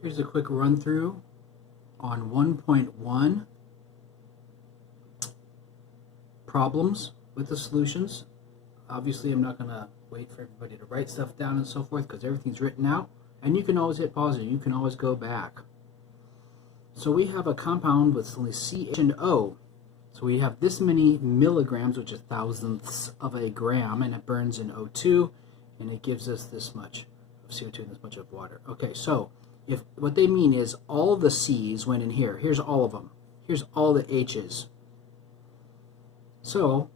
Here's a quick run through on 1.1 problems with the solutions. Obviously I'm not going to wait for everybody to write stuff down and so forth because everything's written out, and you can always hit pause and you can always go back. So we have a compound with only C, H, and O. So we have this many milligrams, which is thousandths of a gram, and it burns in O2, and it gives us this much of CO2 and this much of water. Okay, so if what they mean is all the C's went in here. Here's all of them. Here's all the H's. So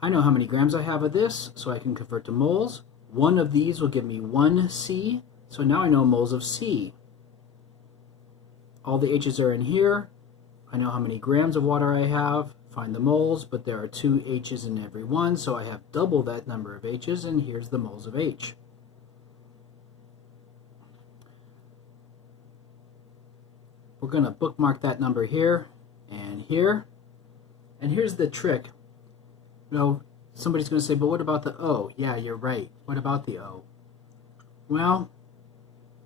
I know how many grams I have of this, so I can convert to moles. One of these will give me 1 C, so now I know moles of C. All the H's are in here. I know how many grams of water I have. Find the moles, but there are 2 H's in every one, so I have double that number of H's, and here's the moles of H. We're going to bookmark that number here and here. And here's the trick. Well, somebody's going to say, but what about the O? Yeah, you're right. What about the O? Well,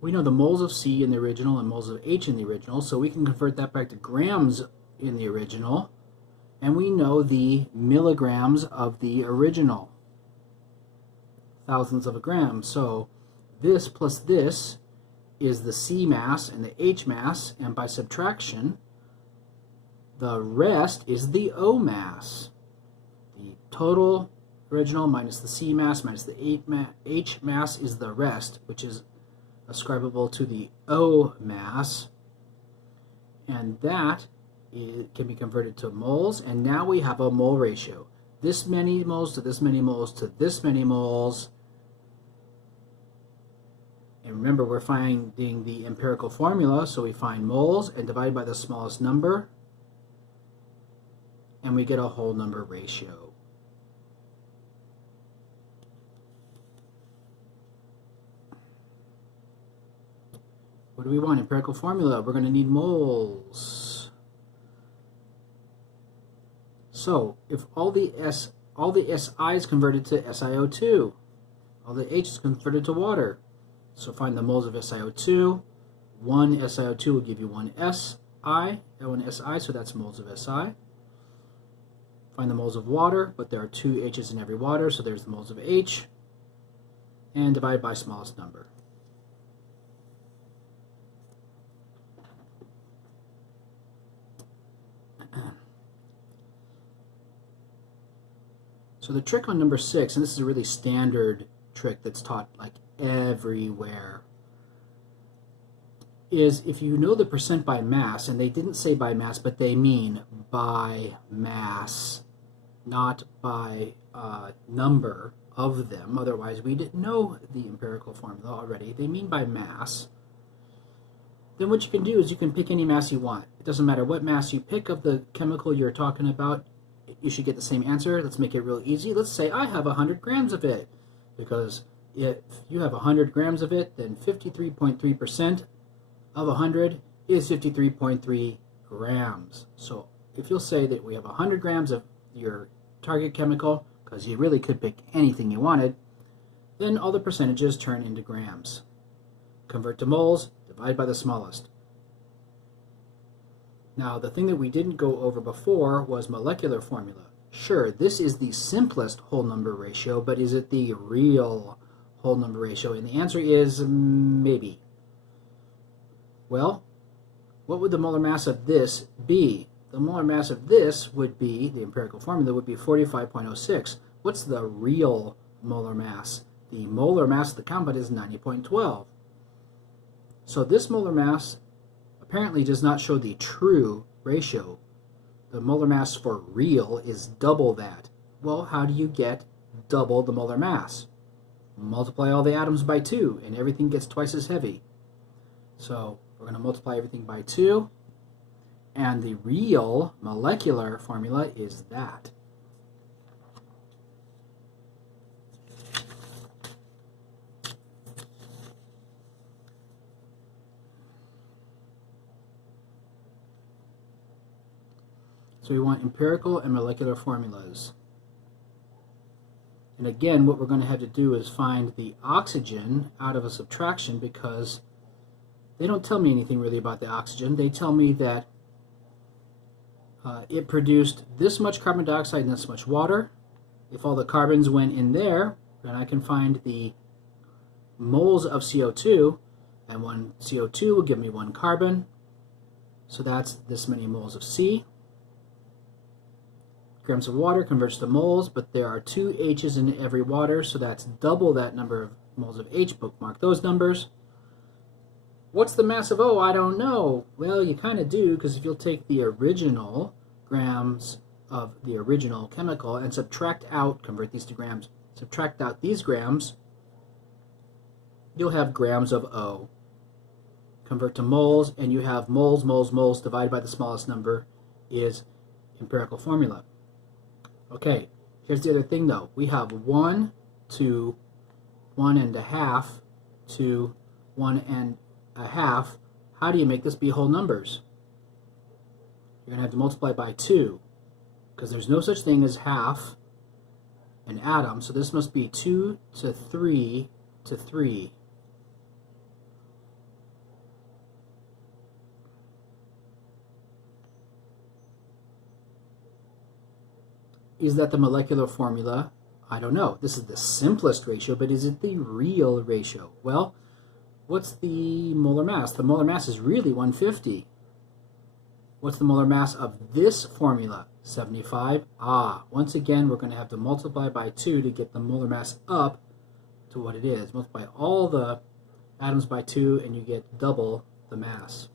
we know the moles of C in the original and moles of H in the original, so we can convert that back to grams in the original. And we know the milligrams of the original, thousandths of a gram. So this plus this is the C mass and the H mass, and by subtraction, the rest is the O mass. The total original minus the C mass minus the H mass is the rest, which is ascribable to the O mass, and that can be converted to moles, and now we have a mole ratio. This many moles to this many moles to this many moles. And remember, we're finding the empirical formula, so we find moles and divide by the smallest number, and we get a whole number ratio. What do we want? Empirical formula. We're going to need moles. So if all the Si is converted to SiO2, all the H is converted to water. So find the moles of SiO2. One SiO2 will give you one Si, so that's moles of Si. Find the moles of water, but there are 2 H's in every water, so there's the moles of H. And divide by smallest number. So the trick on number 6, and this is a really standard trick that's taught like everywhere, is if you know the percent by mass, and they didn't say by mass, but they mean by mass, not by number of them. Otherwise, we didn't know the empirical formula already. They mean by mass. Then what you can do is you can pick any mass you want. It doesn't matter what mass you pick of the chemical you're talking about. You should get the same answer. Let's make it real easy. Let's say I have 100 grams of it, because if you have 100 grams of it, then 53.3% of 100 is 53.3 grams. So if you'll say that we have 100 grams of your target chemical, because you really could pick anything you wanted, then all the percentages turn into grams. Convert to moles, divide by the smallest. Now, the thing that we didn't go over before was molecular formula. Sure, this is the simplest whole number ratio, but is it the real whole number ratio? And the answer is maybe. Well, what would the molar mass of this be? The molar mass of this would be, the empirical formula would be 45.06. What's the real molar mass? The molar mass of the compound is 90.12. So this molar mass apparently does not show the true ratio. The molar mass for real is double that. Well, how do you get double the molar mass? Multiply all the atoms by 2 and everything gets twice as heavy. So we're going to multiply everything by 2, and the real molecular formula is that. So we want empirical and molecular formulas. And again, what we're going to have to do is find the oxygen out of a subtraction, because they don't tell me anything really about the oxygen. They tell me that it produced this much carbon dioxide and this much water. If all the carbons went in there, then I can find the moles of CO2, and one CO2 will give me one carbon. So that's this many moles of C. Grams of water converts to moles, but there are 2 H's in every water, so that's double that number of moles of H. Bookmark those numbers. What's the mass of O? I don't know. Well, you kind of do, because if you'll take the original grams of the original chemical and subtract out, convert these to grams, subtract out these grams, you'll have grams of O. Convert to moles, and you have moles, moles, moles divided by the smallest number is empirical formula. Okay, here's the other thing though. We have 1 to 1.5 to 1.5. How do you make this be whole numbers? You're going to have to multiply by 2, because there's no such thing as half an atom, so this must be 2 to 3 to 3. Is that the molecular formula? I don't know. This is the simplest ratio, but is it the real ratio? Well, what's the molar mass? The molar mass is really 150. What's the molar mass of this formula? 75. Once again, we're going to have to multiply by 2 to get the molar mass up to what it is. Multiply all the atoms by 2 and you get double the mass.